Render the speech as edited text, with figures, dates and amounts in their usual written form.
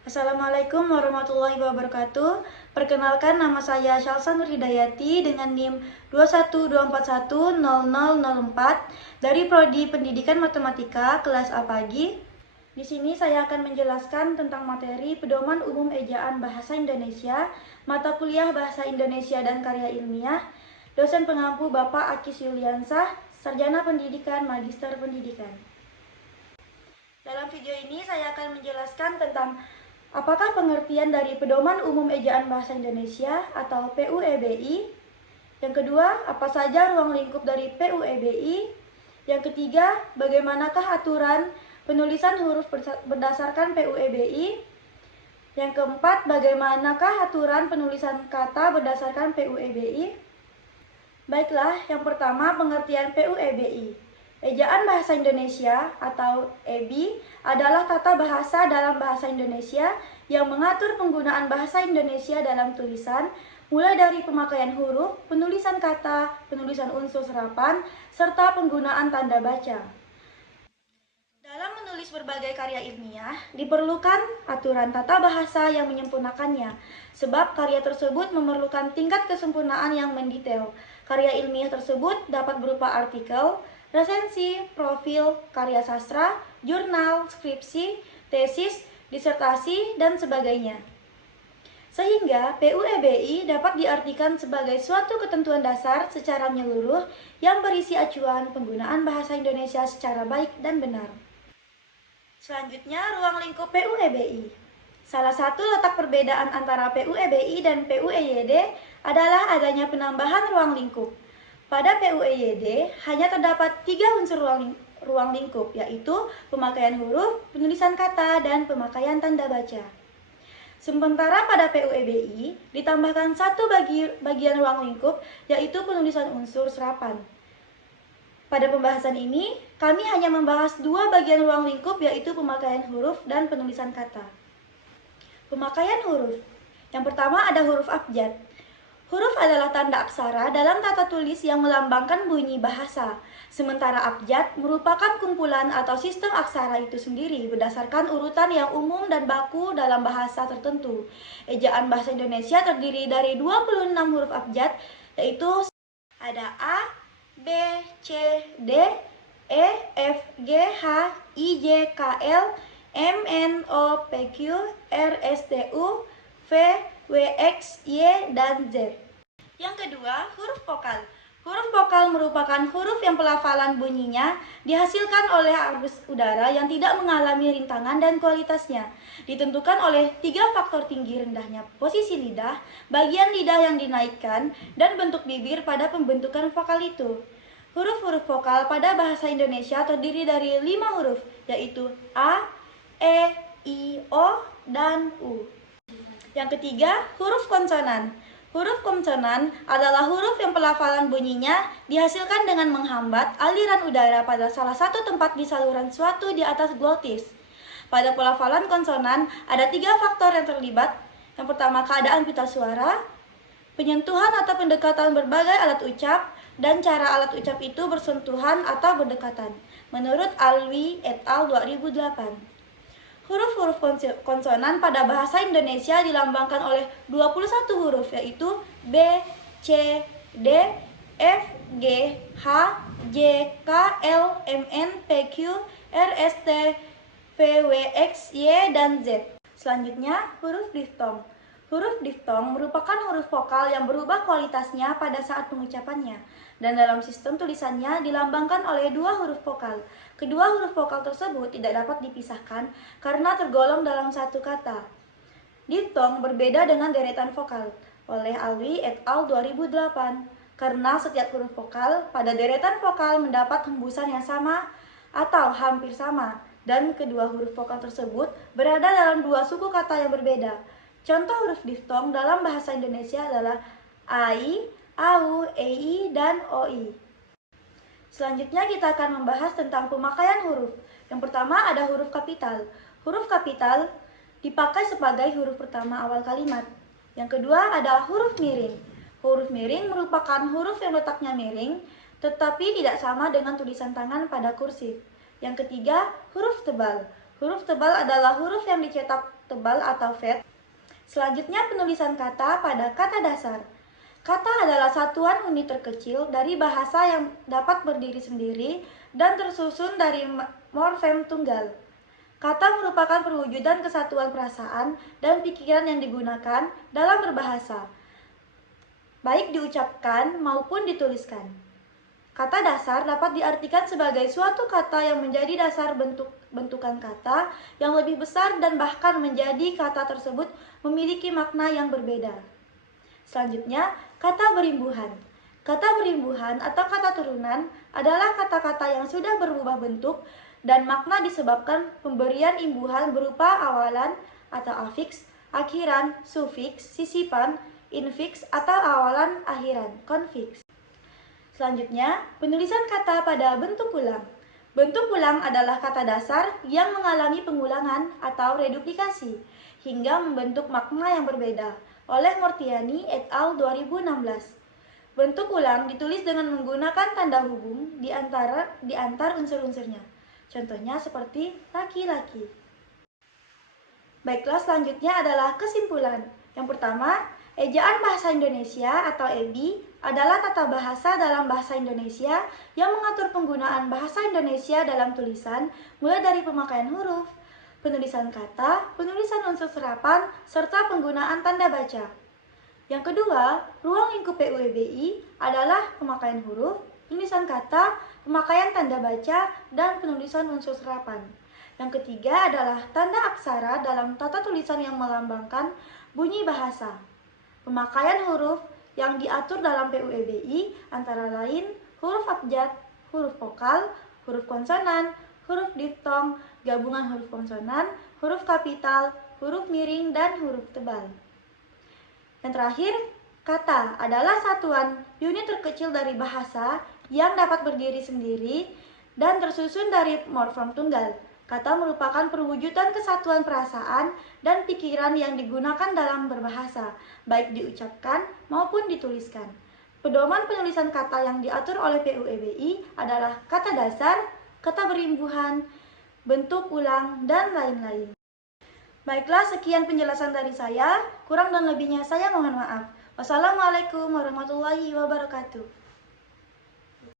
Assalamualaikum warahmatullahi wabarakatuh. Perkenalkan, nama saya Syalsa Nurhidayati dengan NIM 212410004 dari Prodi Pendidikan Matematika kelas A pagi. Di sini saya akan menjelaskan tentang materi Pedoman Umum Ejaan Bahasa Indonesia, mata kuliah Bahasa Indonesia dan Karya Ilmiah. Dosen pengampu Bapak Akis Yuliansah, Sarjana Pendidikan, Magister Pendidikan. Dalam video ini saya akan menjelaskan tentang apakah pengertian dari Pedoman Umum Ejaan Bahasa Indonesia atau PUEBI. Yang kedua, apa saja ruang lingkup dari PUEBI. Yang ketiga, bagaimanakah aturan penulisan huruf berdasarkan PUEBI. Yang keempat, bagaimanakah aturan penulisan kata berdasarkan PUEBI. Baiklah, yang pertama pengertian PUEBI. Ejaan Bahasa Indonesia atau EBI adalah tata bahasa dalam bahasa Indonesia yang mengatur penggunaan bahasa Indonesia dalam tulisan, mulai dari pemakaian huruf, penulisan kata, penulisan unsur serapan, serta penggunaan tanda baca. Dalam menulis berbagai karya ilmiah, diperlukan aturan tata bahasa yang menyempurnakannya, sebab karya tersebut memerlukan tingkat kesempurnaan yang mendetail. Karya ilmiah tersebut dapat berupa artikel, resensi, profil, karya sastra, jurnal, skripsi, tesis, disertasi, dan sebagainya. Sehingga PUEBI dapat diartikan sebagai suatu ketentuan dasar secara menyeluruh yang berisi acuan penggunaan bahasa Indonesia secara baik dan benar. Selanjutnya, ruang lingkup PUEBI. Salah satu letak perbedaan antara PUEBI dan PUEYD adalah adanya penambahan ruang lingkup. Pada PUEYD hanya terdapat 3 unsur ruang lingkup, yaitu pemakaian huruf, penulisan kata, dan pemakaian tanda baca. Sementara pada PUEBI ditambahkan satu bagian ruang lingkup, yaitu penulisan unsur serapan. Pada pembahasan ini, kami hanya membahas 2 bagian ruang lingkup, yaitu pemakaian huruf dan penulisan kata. Pemakaian huruf. Yang pertama ada huruf abjad. Huruf adalah tanda aksara dalam tata tulis yang melambangkan bunyi bahasa. Sementara abjad merupakan kumpulan atau sistem aksara itu sendiri berdasarkan urutan yang umum dan baku dalam bahasa tertentu. Ejaan bahasa Indonesia terdiri dari 26 huruf abjad, yaitu ada A, B, C, D, E, F, G, H, I, J, K, L, M, N, O, P, Q, R, S, T, U, V, W, X, Y, dan Z. Yang kedua, huruf vokal. Huruf vokal merupakan huruf yang pelafalan bunyinya dihasilkan oleh arus udara yang tidak mengalami rintangan dan kualitasnya. Ditentukan oleh 3 faktor tinggi rendahnya posisi lidah, bagian lidah yang dinaikkan, dan bentuk bibir pada pembentukan vokal itu. Huruf-huruf vokal pada bahasa Indonesia terdiri dari 5 huruf, yaitu A, E, I, O, dan U. Yang ketiga, huruf konsonan. Huruf konsonan adalah huruf yang pelafalan bunyinya dihasilkan dengan menghambat aliran udara pada salah satu tempat di saluran suatu di atas glotis. Pada pelafalan konsonan ada 3 faktor yang terlibat. Yang pertama, keadaan pita suara, penyentuhan atau pendekatan berbagai alat ucap, dan cara alat ucap itu bersentuhan atau berdekatan, menurut Alwi et al. 2008. Huruf-huruf konsonan pada bahasa Indonesia dilambangkan oleh 21 huruf, yaitu B, C, D, F, G, H, J, K, L, M, N, P, Q, R, S, T, V, W, X, Y, dan Z. Selanjutnya, huruf diftong. Huruf diftong merupakan huruf vokal yang berubah kualitasnya pada saat pengucapannya, dan dalam sistem tulisannya dilambangkan oleh 2 huruf vokal. Kedua huruf vokal tersebut tidak dapat dipisahkan karena tergolong dalam satu kata. Diftong berbeda dengan deretan vokal oleh Alwi et al. 2008, karena setiap huruf vokal pada deretan vokal mendapat hembusan yang sama atau hampir sama, dan kedua huruf vokal tersebut berada dalam 2 suku kata yang berbeda. Contoh huruf diftong dalam bahasa Indonesia adalah AI, AU, EI, dan OI. Selanjutnya kita akan membahas tentang pemakaian huruf. Yang pertama ada huruf kapital. Huruf kapital dipakai sebagai huruf pertama awal kalimat. Yang kedua ada huruf miring. Huruf miring merupakan huruf yang letaknya miring, tetapi tidak sama dengan tulisan tangan pada kursif. Yang ketiga, huruf tebal. Huruf tebal adalah huruf yang dicetak tebal atau fat. Selanjutnya penulisan kata pada kata dasar. Kata adalah satuan unit terkecil dari bahasa yang dapat berdiri sendiri dan tersusun dari morfem tunggal. Kata merupakan perwujudan kesatuan perasaan dan pikiran yang digunakan dalam berbahasa, baik diucapkan maupun dituliskan. Kata dasar dapat diartikan sebagai suatu kata yang menjadi dasar bentukan kata yang lebih besar dan bahkan menjadi kata tersebut memiliki makna yang berbeda. Selanjutnya, kata berimbuhan. Kata berimbuhan atau kata turunan adalah kata-kata yang sudah berubah bentuk dan makna disebabkan pemberian imbuhan berupa awalan atau afiks, akhiran, sufiks, sisipan, infiks atau awalan akhiran, konfiks. Selanjutnya, penulisan kata pada bentuk ulang. Bentuk ulang adalah kata dasar yang mengalami pengulangan atau reduplikasi hingga membentuk makna yang berbeda. Oleh Mortiani et al. 2016. Bentuk ulang ditulis dengan menggunakan tanda hubung di antar unsur-unsurnya. Contohnya seperti laki-laki. Baiklah, selanjutnya adalah kesimpulan. Yang pertama, ejaan bahasa Indonesia atau EBI adalah tata bahasa dalam bahasa Indonesia yang mengatur penggunaan bahasa Indonesia dalam tulisan, mulai dari pemakaian huruf, penulisan kata, penulisan unsur serapan, serta penggunaan tanda baca. Yang kedua, ruang lingkup PUEBI adalah pemakaian huruf, penulisan kata, pemakaian tanda baca, dan penulisan unsur serapan. Yang ketiga adalah tanda aksara dalam tata tulisan yang melambangkan bunyi bahasa. Pemakaian huruf yang diatur dalam PUEBI antara lain huruf abjad, huruf vokal, huruf konsonan, huruf diftong, gabungan huruf konsonan, huruf kapital, huruf miring, dan huruf tebal. Yang terakhir, kata adalah satuan unit terkecil dari bahasa yang dapat berdiri sendiri dan tersusun dari morfem tunggal. Kata merupakan perwujudan kesatuan perasaan dan pikiran yang digunakan dalam berbahasa, baik diucapkan maupun dituliskan. Pedoman penulisan kata yang diatur oleh PUEBI adalah kata dasar, kata berimbuhan, bentuk ulang, dan lain-lain. Baiklah, sekian penjelasan dari saya. Kurang dan lebihnya saya mohon maaf. Wassalamualaikum warahmatullahi wabarakatuh.